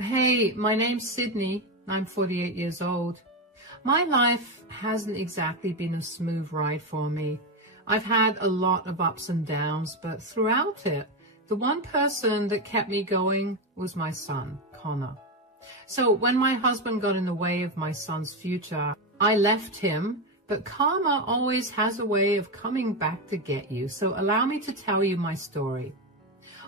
Hey, my name's Sydney. I'm 48 years old. My life hasn't exactly been a smooth ride for me. I've had a lot of ups and downs, but throughout it, the one person that kept me going was my son, Connor. So when my husband got in the way of my son's future, I left him, but karma always has a way of coming back to get you. So allow me to tell you my story.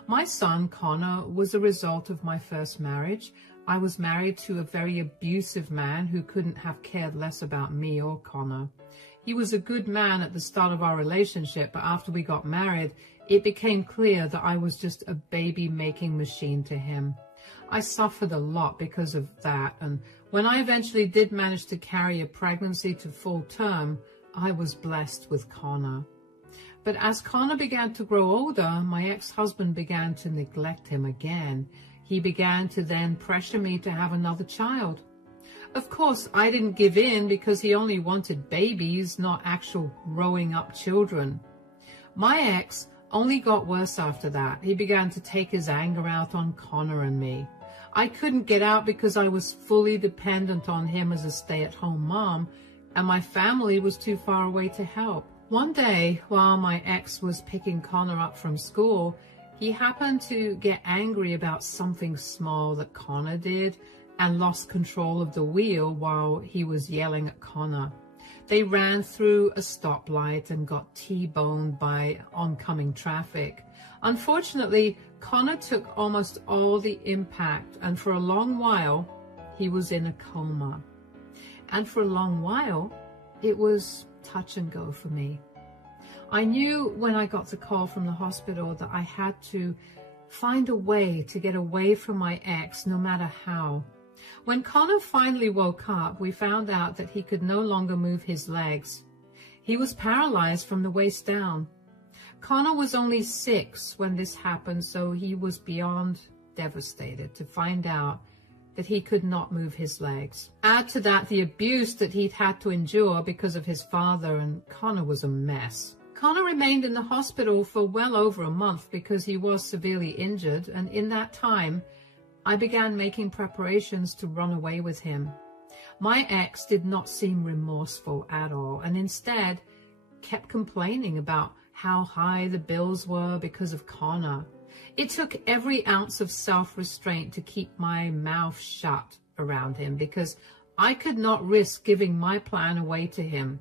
My son, Connor, was a result of my first marriage. I was married to a very abusive man who couldn't have cared less about me or Connor. He was a good man at the start of our relationship, but after we got married, it became clear that I was just a baby-making machine to him. I suffered a lot because of that, and when I eventually did manage to carry a pregnancy to full term, I was blessed with Connor. But as Connor began to grow older, my ex-husband began to neglect him again. He began to then pressure me to have another child. Of course, I didn't give in because he only wanted babies, not actual growing up children. My ex only got worse after that. He began to take his anger out on Connor and me. I couldn't get out because I was fully dependent on him as a stay-at-home mom, and my family was too far away to help. One day, while my ex was picking Connor up from school, he happened to get angry about something small that Connor did and lost control of the wheel while he was yelling at Connor. They ran through a stoplight and got T-boned by oncoming traffic. Unfortunately, Connor took almost all the impact, and for a long while, he was in a coma. And for a long while, it was touch and go for me. I knew when I got the call from the hospital that I had to find a way to get away from my ex, no matter how. When Connor finally woke up, we found out that he could no longer move his legs. He was paralyzed from the waist down. Connor was only 6 when this happened, so he was beyond devastated to find out that he could not move his legs. Add to that the abuse that he'd had to endure because of his father, and Connor was a mess. Connor remained in the hospital for well over a month because he was severely injured, and in that time, I began making preparations to run away with him. My ex did not seem remorseful at all, and instead kept complaining about how high the bills were because of Connor. It took every ounce of self-restraint to keep my mouth shut around him because I could not risk giving my plan away to him.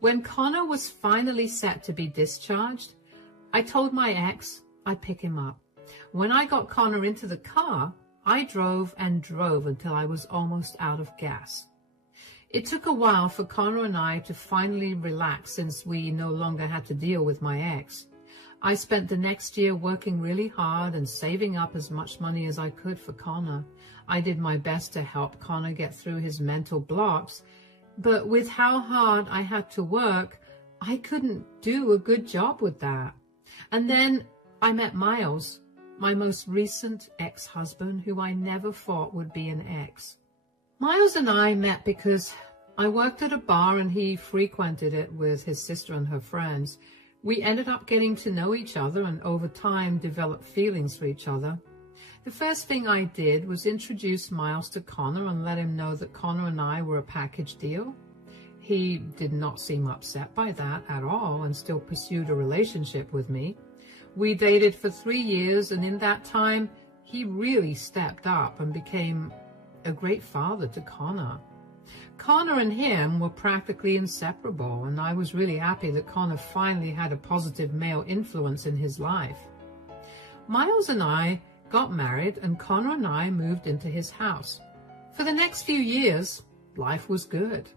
When Connor was finally set to be discharged, I told my ex I'd pick him up. When I got Connor into the car, I drove and drove until I was almost out of gas. It took a while for Connor and I to finally relax since we no longer had to deal with my ex. I spent the next year working really hard and saving up as much money as I could for Connor. I did my best to help Connor get through his mental blocks, but with how hard I had to work, I couldn't do a good job with that. And then I met Miles, my most recent ex-husband, who I never thought would be an ex. Miles and I met because I worked at a bar and he frequented it with his sister and her friends. We ended up getting to know each other and over time developed feelings for each other. The first thing I did was introduce Miles to Connor and let him know that Connor and I were a package deal. He did not seem upset by that at all and still pursued a relationship with me. We dated for 3 years, and in that time, he really stepped up and became a great father to Connor. Connor and him were practically inseparable, and I was really happy that Connor finally had a positive male influence in his life. Miles and I got married, and Connor and I moved into his house. For the next few years, life was good.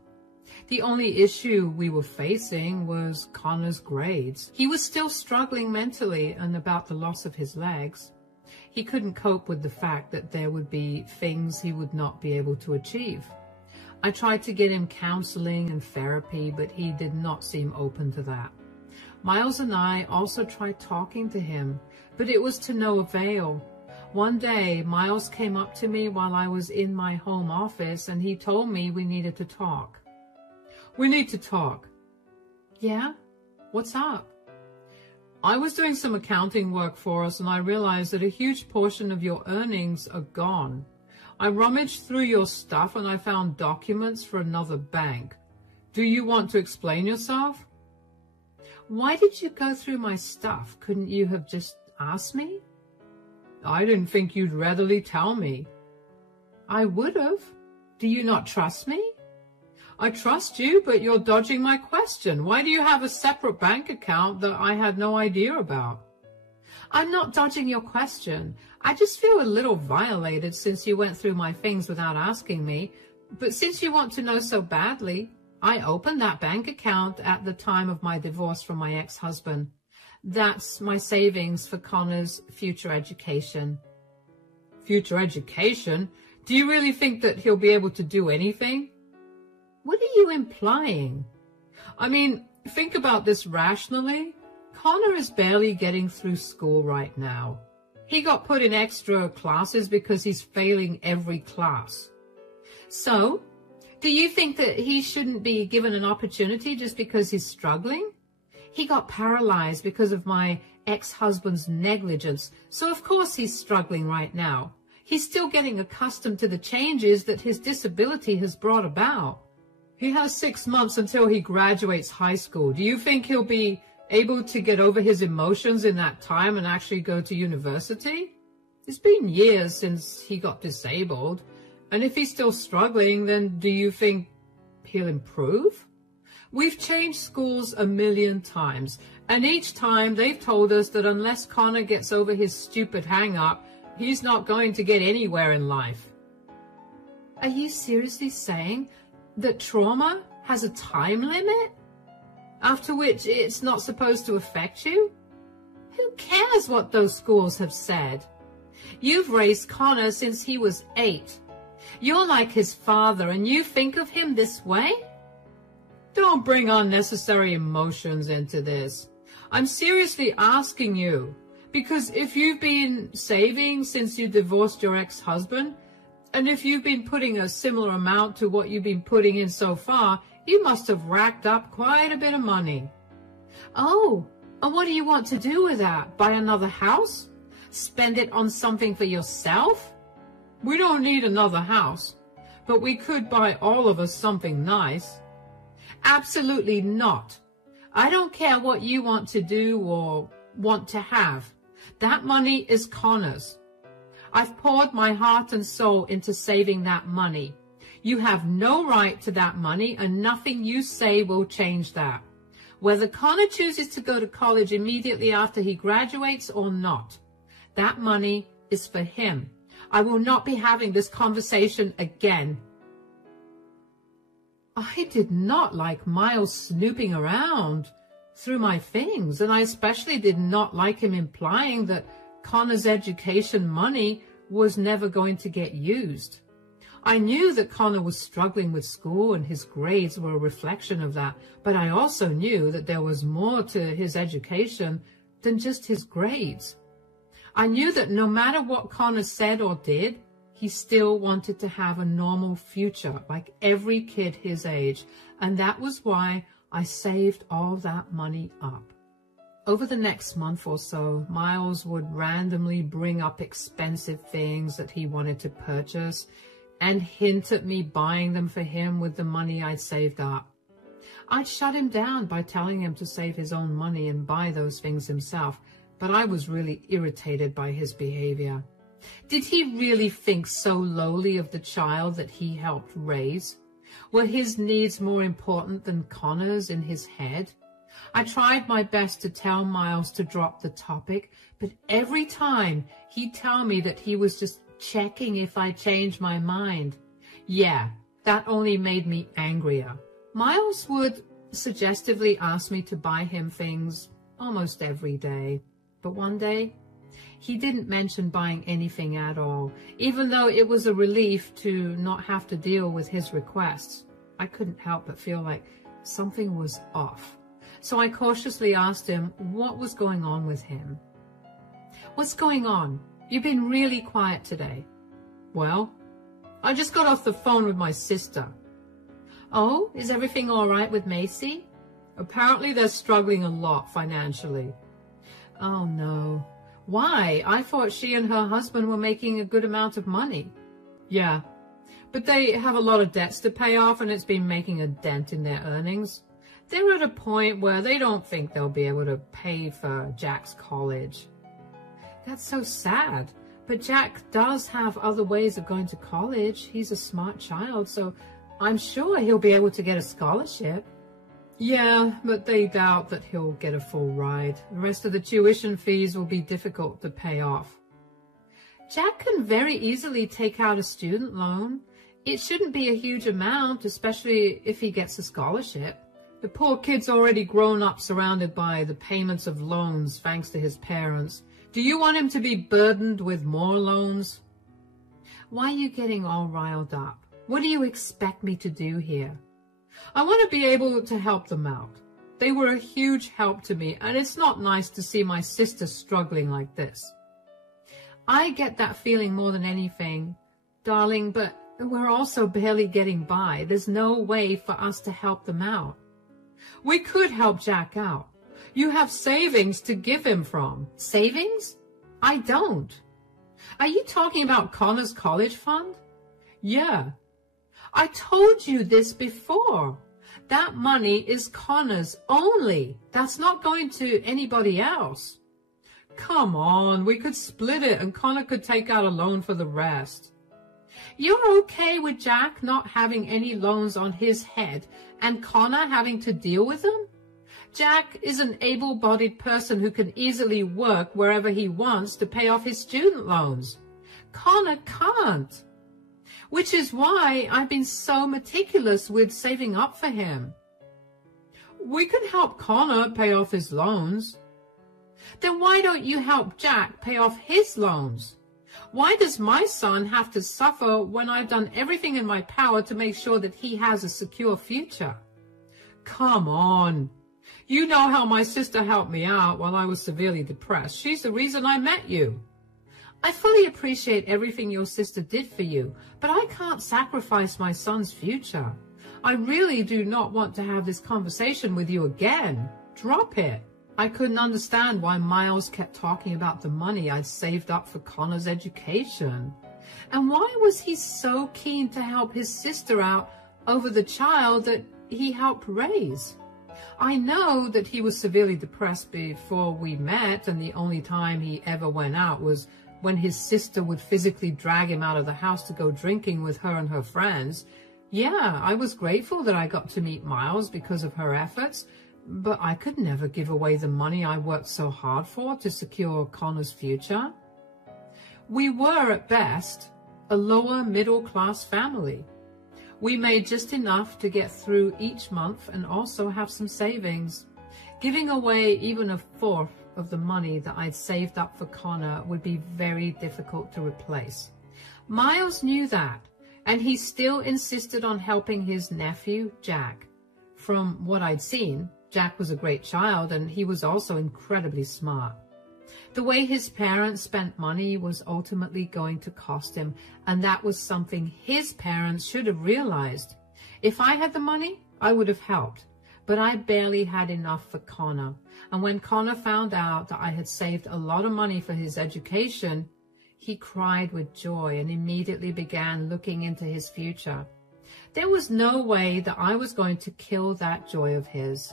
The only issue we were facing was Connor's grades. He was still struggling mentally and about the loss of his legs. He couldn't cope with the fact that there would be things he would not be able to achieve. I tried to get him counseling and therapy, but he did not seem open to that. Miles and I also tried talking to him, but it was to no avail. One day, Miles came up to me while I was in my home office, and he told me we needed to talk. "We need to talk." "Yeah? What's up?" "I was doing some accounting work for us, and I realized that a huge portion of your earnings are gone. I rummaged through your stuff and I found documents for another bank. Do you want to explain yourself? Why did you go through my stuff? Couldn't you have just asked me? I didn't think you'd readily tell me. I would have. Do you not trust me? I trust you, but you're dodging my question. Why do you have a separate bank account that I had no idea about? I'm not dodging your question. I just feel a little violated since you went through my things without asking me. But since you want to know so badly, I opened that bank account at the time of my divorce from my ex-husband. That's my savings for Connor's future education. Future education? Do you really think that he'll be able to do anything? What are you implying? I mean, think about this rationally. Connor is barely getting through school right now. He got put in extra classes because he's failing every class. So, do you think that he shouldn't be given an opportunity just because he's struggling? He got paralyzed because of my ex-husband's negligence, so of course he's struggling right now. He's still getting accustomed to the changes that his disability has brought about. He has 6 months until he graduates high school. Do you think he'll be able to get over his emotions in that time and actually go to university? It's been years since he got disabled. And if he's still struggling, then do you think he'll improve? We've changed schools 1,000,000 times, and each time they've told us that unless Connor gets over his stupid hang-up, he's not going to get anywhere in life. Are you seriously saying that trauma has a time limit, after which it's not supposed to affect you? Who cares what those schools have said? You've raised Connor since he was 8. You're like his father, and you think of him this way? Don't bring unnecessary emotions into this. I'm seriously asking you, because if you've been saving since you divorced your ex-husband, and if you've been putting a similar amount to what you've been putting in so far, you must have racked up quite a bit of money. Oh, and what do you want to do with that? Buy another house? Spend it on something for yourself? We don't need another house, but we could buy all of us something nice. Absolutely not. I don't care what you want to do or want to have. That money is Connor's. I've poured my heart and soul into saving that money. You have no right to that money, and nothing you say will change that. Whether Connor chooses to go to college immediately after he graduates or not, that money is for him. I will not be having this conversation again. I did not like Miles snooping around through my things, and I especially did not like him implying that Connor's education money was never going to get used. I knew that Connor was struggling with school and his grades were a reflection of that, but I also knew that there was more to his education than just his grades. I knew that no matter what Connor said or did, he still wanted to have a normal future like every kid his age, and that was why I saved all that money up. Over the next month or so, Miles would randomly bring up expensive things that he wanted to purchase and hint at me buying them for him with the money I'd saved up. I'd shut him down by telling him to save his own money and buy those things himself, but I was really irritated by his behavior. Did he really think so lowly of the child that he helped raise? Were his needs more important than Connor's in his head? I tried my best to tell Miles to drop the topic, but every time he'd tell me that he was just checking if I changed my mind. Yeah, that only made me angrier. Miles would suggestively ask me to buy him things almost every day, but one day he didn't mention buying anything at all, even though it was a relief to not have to deal with his requests. I couldn't help but feel like something was off. So I cautiously asked him what was going on with him. What's going on? You've been really quiet today. Well, I just got off the phone with my sister. Oh, is everything all right with Macy? Apparently they're struggling a lot financially. Oh no. Why? I thought she and her husband were making a good amount of money. Yeah, but they have a lot of debts to pay off, and it's been making a dent in their earnings. They're at a point where they don't think they'll be able to pay for Jack's college. That's so sad. But Jack does have other ways of going to college. He's a smart child, so I'm sure he'll be able to get a scholarship. Yeah, but they doubt that he'll get a full ride. The rest of the tuition fees will be difficult to pay off. Jack can very easily take out a student loan. It shouldn't be a huge amount, especially if he gets a scholarship. The poor kid's already grown up surrounded by the payments of loans thanks to his parents. Do you want him to be burdened with more loans? Why are you getting all riled up? What do you expect me to do here? I want to be able to help them out. They were a huge help to me, and it's not nice to see my sister struggling like this. I get that feeling more than anything, darling, but we're also barely getting by. There's no way for us to help them out. We could help Jack out. You have savings to give him from. Savings? I don't. Are you talking about Connor's college fund? Yeah. I told you this before. That money is Connor's only. That's not going to anybody else. Come on, we could split it and Connor could take out a loan for the rest. You're okay with Jack not having any loans on his head and Connor having to deal with them? Jack is an able-bodied person who can easily work wherever he wants to pay off his student loans. Connor can't. Which is why I've been so meticulous with saving up for him. We can help Connor pay off his loans. Then why don't you help Jack pay off his loans? Why does my son have to suffer when I've done everything in my power to make sure that he has a secure future? Come on. You know how my sister helped me out while I was severely depressed. She's the reason I met you. I fully appreciate everything your sister did for you, but I can't sacrifice my son's future. I really do not want to have this conversation with you again. Drop it. I couldn't understand why Miles kept talking about the money I'd saved up for Connor's education. And why was he so keen to help his sister out over the child that he helped raise? I know that he was severely depressed before we met, and the only time he ever went out was when his sister would physically drag him out of the house to go drinking with her and her friends. Yeah, I was grateful that I got to meet Miles because of her efforts, but I could never give away the money I worked so hard for to secure Connor's future. We were, at best, a lower middle-class family. We made just enough to get through each month and also have some savings. Giving away even a fourth of the money that I'd saved up for Connor would be very difficult to replace. Miles knew that, and he still insisted on helping his nephew, Jack. From what I'd seen, Jack was a great child, and he was also incredibly smart. The way his parents spent money was ultimately going to cost him, and that was something his parents should have realized. If I had the money, I would have helped, but I barely had enough for Connor. And when Connor found out that I had saved a lot of money for his education, he cried with joy and immediately began looking into his future. There was no way that I was going to kill that joy of his.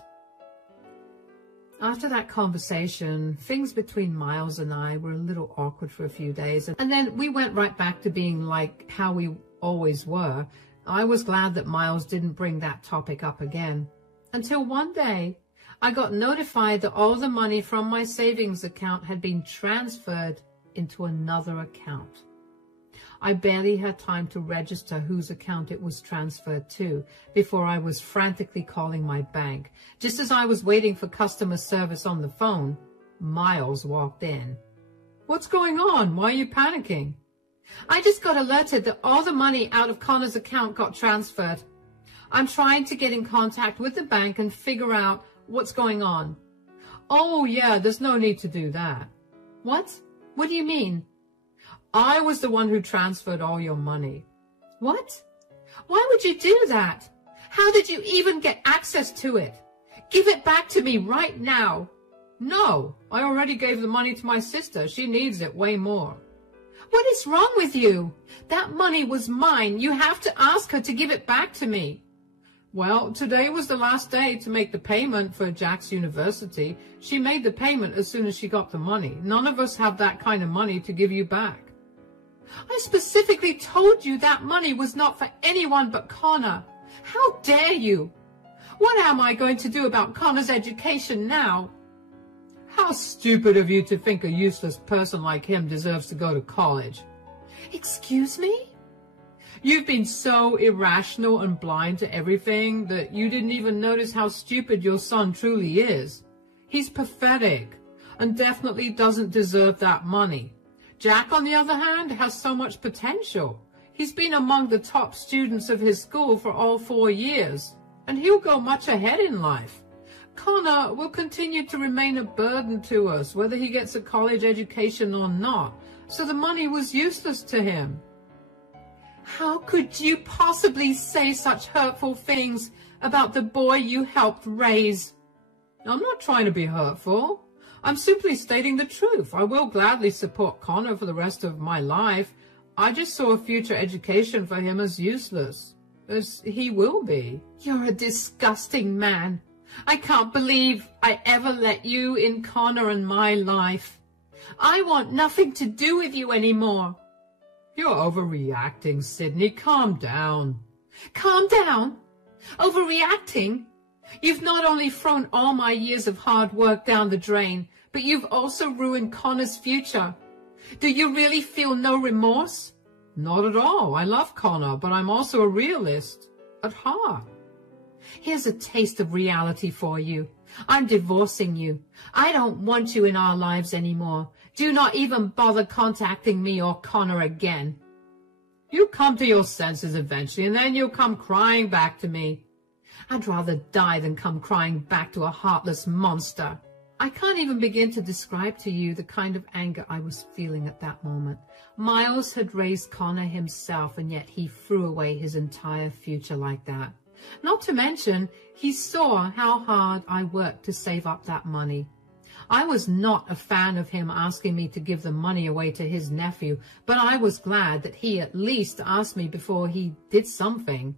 After that conversation, things between Miles and I were a little awkward for a few days, and then we went right back to being like how we always were. I was glad that Miles didn't bring that topic up again. Until one day, I got notified that all the money from my savings account had been transferred into another account. I barely had time to register whose account it was transferred to before I was frantically calling my bank. Just as I was waiting for customer service on the phone, Miles walked in. What's going on? Why are you panicking? I just got alerted that all the money out of Connor's account got transferred. I'm trying to get in contact with the bank and figure out what's going on. Oh yeah, there's no need to do that. What? What do you mean? I was the one who transferred all your money. What? Why would you do that? How did you even get access to it? Give it back to me right now. No, I already gave the money to my sister. She needs it way more. What is wrong with you? That money was mine. You have to ask her to give it back to me. Well, today was the last day to make the payment for Jack's university. She made the payment as soon as she got the money. None of us have that kind of money to give you back. I specifically told you that money was not for anyone but Connor. How dare you? What am I going to do about Connor's education now? How stupid of you to think a useless person like him deserves to go to college. Excuse me? You've been so irrational and blind to everything that you didn't even notice how stupid your son truly is. He's pathetic and definitely doesn't deserve that money. Jack, on the other hand, has so much potential. He's been among the top students of his school for all 4 years, and he'll go much ahead in life. Connor will continue to remain a burden to us, whether he gets a college education or not, so the money was useless to him. How could you possibly say such hurtful things about the boy you helped raise? I'm not trying to be hurtful. I'm simply stating the truth. I will gladly support Connor for the rest of my life. I just saw a future education for him as useless, as he will be. You're a disgusting man. I can't believe I ever let you in Connor and my life. I want nothing to do with you anymore. You're overreacting, Sydney. Calm down. Calm down? Overreacting? You've not only thrown all my years of hard work down the drain, but you've also ruined Connor's future. Do you really feel no remorse? Not at all. I love Connor, but I'm also a realist at heart. Here's a taste of reality for you. I'm divorcing you. I don't want you in our lives anymore. Do not even bother contacting me or Connor again. You'll come to your senses eventually, and then you'll come crying back to me. I'd rather die than come crying back to a heartless monster. I can't even begin to describe to you the kind of anger I was feeling at that moment. Miles had raised Connor himself, and yet he threw away his entire future like that. Not to mention, he saw how hard I worked to save up that money. I was not a fan of him asking me to give the money away to his nephew, but I was glad that he at least asked me before he did something.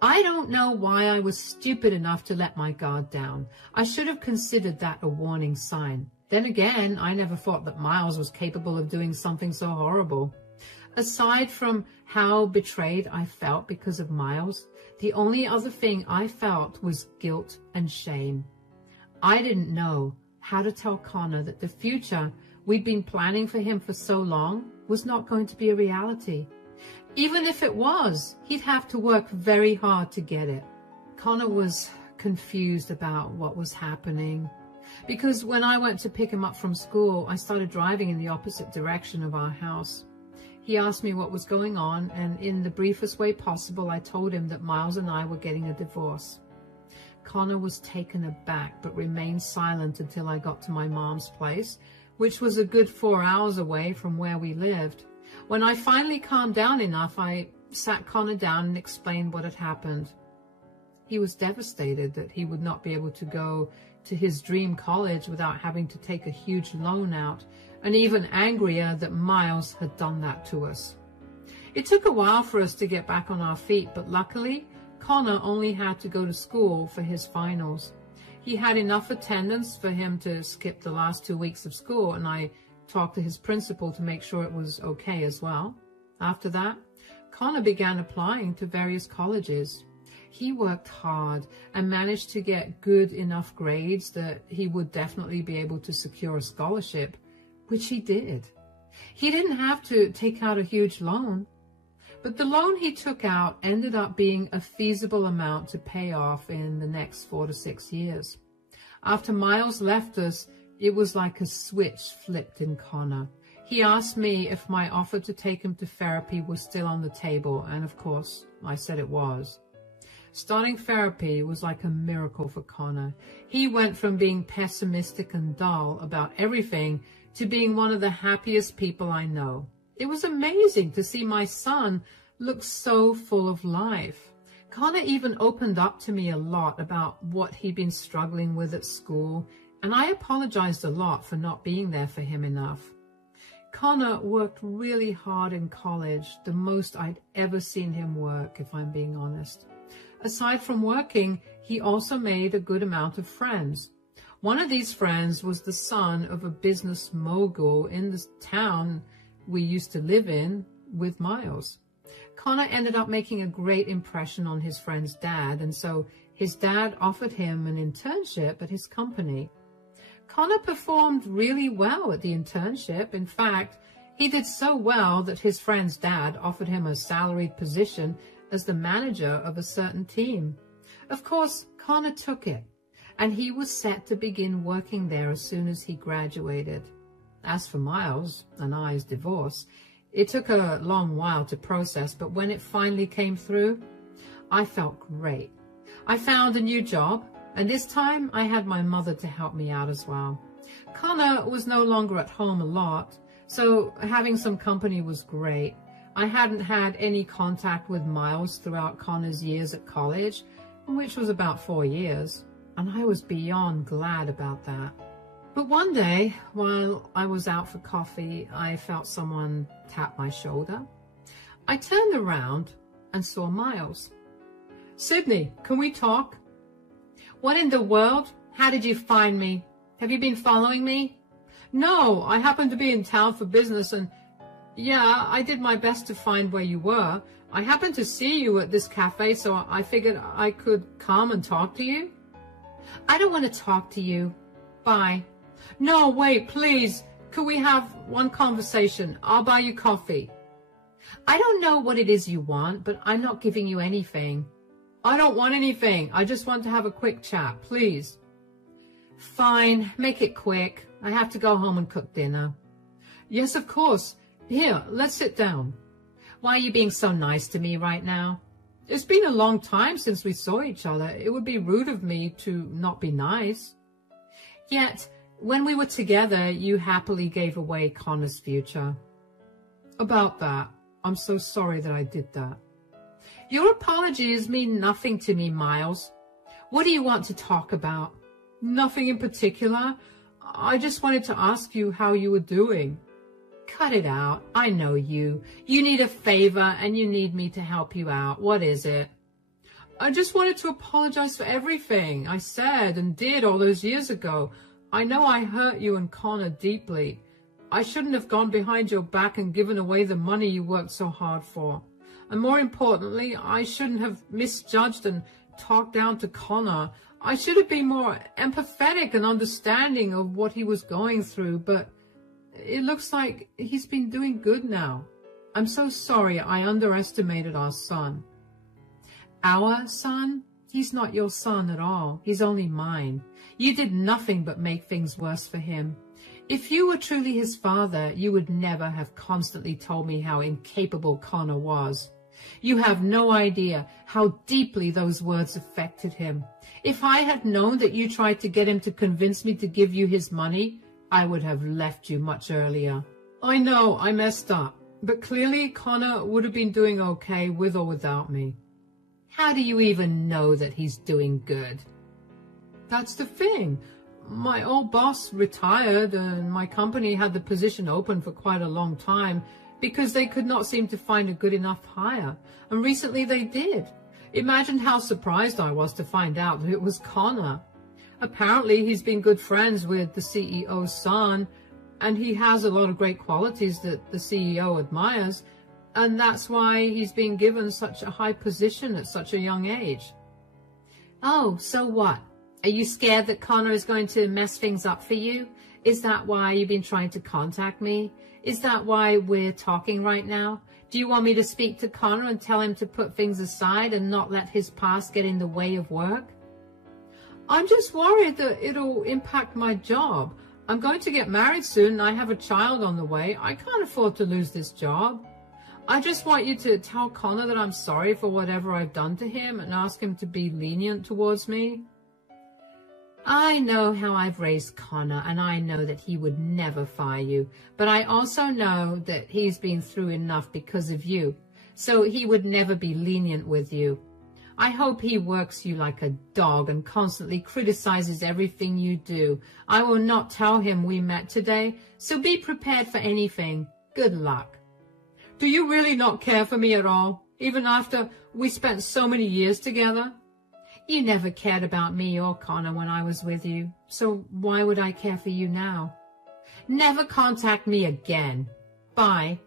I don't know why I was stupid enough to let my guard down. I should have considered that a warning sign. Then again, I never thought that Miles was capable of doing something so horrible. Aside from how betrayed I felt because of Miles, the only other thing I felt was guilt and shame. I didn't know how to tell Connor that the future we'd been planning for him for so long was not going to be a reality. Even if it was, he'd have to work very hard to get it. Connor was confused about what was happening, because when I went to pick him up from school, I started driving in the opposite direction of our house. He asked me what was going on, and in the briefest way possible, I told him that Miles and I were getting a divorce. Connor was taken aback, but remained silent until I got to my mom's place, which was a good 4 hours away from where we lived. When I finally calmed down enough, I sat Connor down and explained what had happened. He was devastated that he would not be able to go to his dream college without having to take a huge loan out, and even angrier that Miles had done that to us. It took a while for us to get back on our feet, but luckily, Connor only had to go to school for his finals. He had enough attendance for him to skip the last 2 weeks of school, and I talked to his principal to make sure it was okay as well. After that, Connor began applying to various colleges. He worked hard and managed to get good enough grades that he would definitely be able to secure a scholarship, which he did. He didn't have to take out a huge loan, but the loan he took out ended up being a feasible amount to pay off in the next 4 to 6 years. After Miles left us, it was like a switch flipped in Connor. He asked me if my offer to take him to therapy was still on the table, and of course, I said it was. Starting therapy was like a miracle for Connor. He went from being pessimistic and dull about everything to being one of the happiest people I know. It was amazing to see my son look so full of life. Connor even opened up to me a lot about what he'd been struggling with at school, and I apologized a lot for not being there for him enough. Connor worked really hard in college, the most I'd ever seen him work, if I'm being honest. Aside from working, he also made a good amount of friends. One of these friends was the son of a business mogul in the town we used to live in with Miles. Connor ended up making a great impression on his friend's dad, and so his dad offered him an internship at his company. Connor performed really well at the internship. In fact, he did so well that his friend's dad offered him a salaried position as the manager of a certain team. Of course, Connor took it, and he was set to begin working there as soon as he graduated. As for Miles and I's divorce, it took a long while to process, but when it finally came through, I felt great. I found a new job, and this time I had my mother to help me out as well. Connor was no longer at home a lot, so having some company was great. I hadn't had any contact with Miles throughout Connor's years at college, which was about 4 years, and I was beyond glad about that. But one day, while I was out for coffee, I felt someone tap my shoulder. I turned around and saw Miles. "Sydney, can we talk?" "What in the world? How did you find me? Have you been following me?" "No, I happened to be in town for business and yeah, I did my best to find where you were. I happened to see you at this cafe, so I figured I could come and talk to you." "I don't want to talk to you. Bye." "No, wait, please. Could we have one conversation? I'll buy you coffee." "I don't know what it is you want, but I'm not giving you anything." "I don't want anything. I just want to have a quick chat, please." "Fine, make it quick. I have to go home and cook dinner." "Yes, of course. Here, let's sit down." "Why are you being so nice to me right now?" "It's been a long time since we saw each other. It would be rude of me to not be nice." "Yet, when we were together, you happily gave away Connor's future." "About that, I'm so sorry that I did that." "Your apologies mean nothing to me, Miles. What do you want to talk about?" "Nothing in particular. I just wanted to ask you how you were doing." "Cut it out. I know you. You need a favor and you need me to help you out. What is it?" "I just wanted to apologize for everything I said and did all those years ago. I know I hurt you and Connor deeply. I shouldn't have gone behind your back and given away the money you worked so hard for. And more importantly, I shouldn't have misjudged and talked down to Connor. I should have been more empathetic and understanding of what he was going through, but it looks like he's been doing good now. I'm so sorry I underestimated our son." "Our son? He's not your son at all. He's only mine. You did nothing but make things worse for him. If you were truly his father, you would never have constantly told me how incapable Connor was. You have no idea how deeply those words affected him. If I had known that you tried to get him to convince me to give you his money, I would have left you much earlier. I know I messed up, but clearly Connor would have been doing okay with or without me." "How do you even know that he's doing good?" "That's the thing. My old boss retired and my company had the position open for quite a long time because they could not seem to find a good enough hire, and recently they did. Imagine how surprised I was to find out that it was Connor. Apparently he's been good friends with the CEO's son, and he has a lot of great qualities that the CEO admires, and that's why he's been given such a high position at such a young age." "Oh, so what? Are you scared that Connor is going to mess things up for you? Is that why you've been trying to contact me? Is that why we're talking right now? Do you want me to speak to Connor and tell him to put things aside and not let his past get in the way of work?" "I'm just worried that it'll impact my job. I'm going to get married soon and I have a child on the way. I can't afford to lose this job. I just want you to tell Connor that I'm sorry for whatever I've done to him and ask him to be lenient towards me." "I know how I've raised Connor, and I know that he would never fire you, but I also know that he's been through enough because of you, so he would never be lenient with you. I hope he works you like a dog and constantly criticizes everything you do. I will not tell him we met today, so be prepared for anything. Good luck. Do you really not care for me at all, even after we spent so many years together? You never cared about me or Connor when I was with you, so why would I care for you now? Never contact me again. Bye.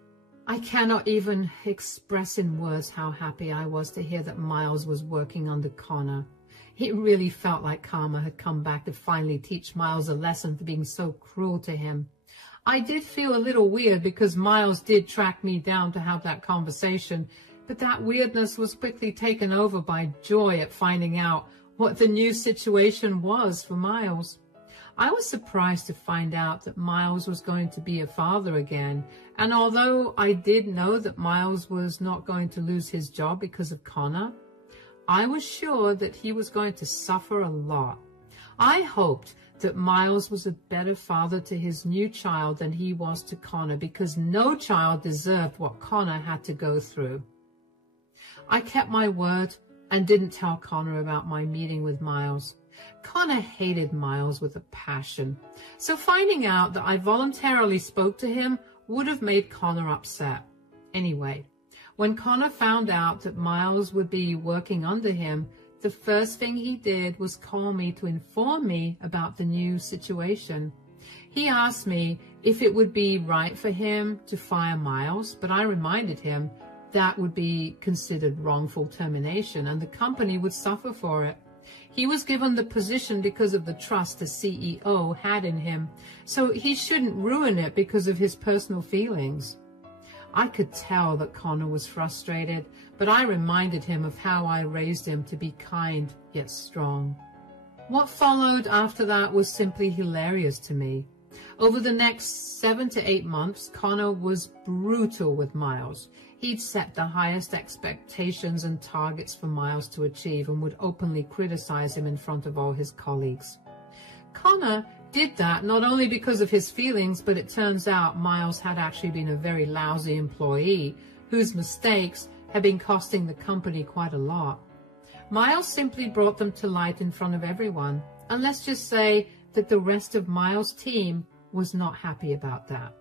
I cannot even express in words how happy I was to hear that Miles was working under Connor. It really felt like karma had come back to finally teach Miles a lesson for being so cruel to him. I did feel a little weird because Miles did track me down to have that conversation, but that weirdness was quickly taken over by joy at finding out what the new situation was for Miles. I was surprised to find out that Miles was going to be a father again, and although I did know that Miles was not going to lose his job because of Connor, I was sure that he was going to suffer a lot. I hoped that Miles was a better father to his new child than he was to Connor, because no child deserved what Connor had to go through. I kept my word and didn't tell Connor about my meeting with Miles. Connor hated Miles with a passion, so finding out that I voluntarily spoke to him would have made Connor upset. Anyway, when Connor found out that Miles would be working under him, the first thing he did was call me to inform me about the new situation. He asked me if it would be right for him to fire Miles, but I reminded him that would be considered wrongful termination and the company would suffer for it. He was given the position because of the trust the CEO had in him, so he shouldn't ruin it because of his personal feelings. I could tell that Connor was frustrated, but I reminded him of how I raised him to be kind yet strong. What followed after that was simply hilarious to me. Over the next 7 to 8 months, Connor was brutal with Miles. He'd set the highest expectations and targets for Miles to achieve and would openly criticize him in front of all his colleagues. Connor did that not only because of his feelings, but it turns out Miles had actually been a very lousy employee whose mistakes had been costing the company quite a lot. Miles simply brought them to light in front of everyone, and let's just say that the rest of Miles' team was not happy about that.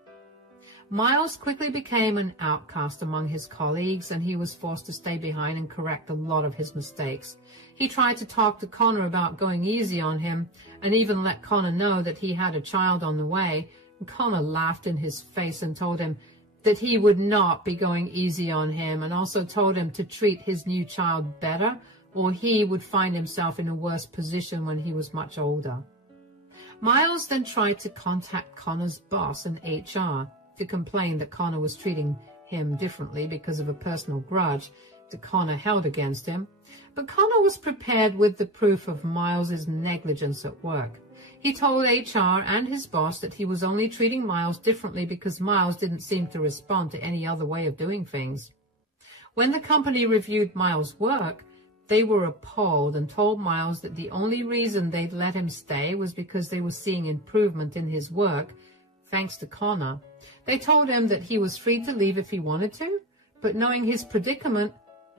Miles quickly became an outcast among his colleagues, and he was forced to stay behind and correct a lot of his mistakes. He tried to talk to Connor about going easy on him, and even let Connor know that he had a child on the way. And Connor laughed in his face and told him that he would not be going easy on him, and also told him to treat his new child better, or he would find himself in a worse position when he was much older. Miles then tried to contact Connor's boss in HR to complain that Connor was treating him differently because of a personal grudge that Connor held against him, but Connor was prepared with the proof of Miles's negligence at work. He told HR and his boss that he was only treating Miles differently because Miles didn't seem to respond to any other way of doing things. When the company reviewed Miles' work, they were appalled and told Miles that the only reason they'd let him stay was because they were seeing improvement in his work, thanks to Connor. They told him that he was free to leave if he wanted to, but knowing his predicament,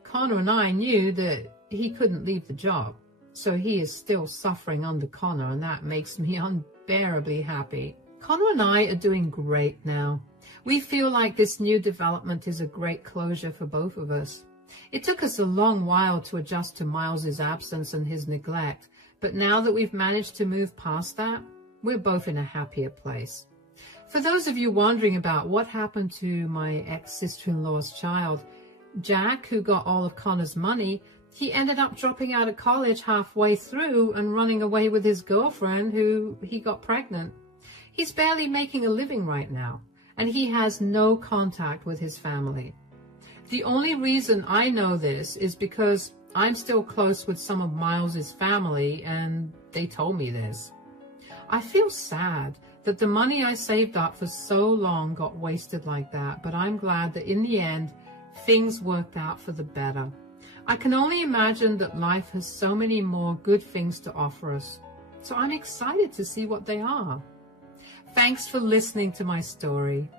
Connor and I knew that he couldn't leave the job. So he is still suffering under Connor, and that makes me unbearably happy. Connor and I are doing great now. We feel like this new development is a great closure for both of us. It took us a long while to adjust to Miles's absence and his neglect, but now that we've managed to move past that, we're both in a happier place. For those of you wondering about what happened to my ex-sister-in-law's child, Jack, who got all of Connor's money, he ended up dropping out of college halfway through and running away with his girlfriend, who he got pregnant. He's barely making a living right now, and he has no contact with his family. The only reason I know this is because I'm still close with some of Miles's family, and they told me this. I feel sad that the money I saved up for so long got wasted like that, but I'm glad that in the end, things worked out for the better. I can only imagine that life has so many more good things to offer us, so I'm excited to see what they are. Thanks for listening to my story.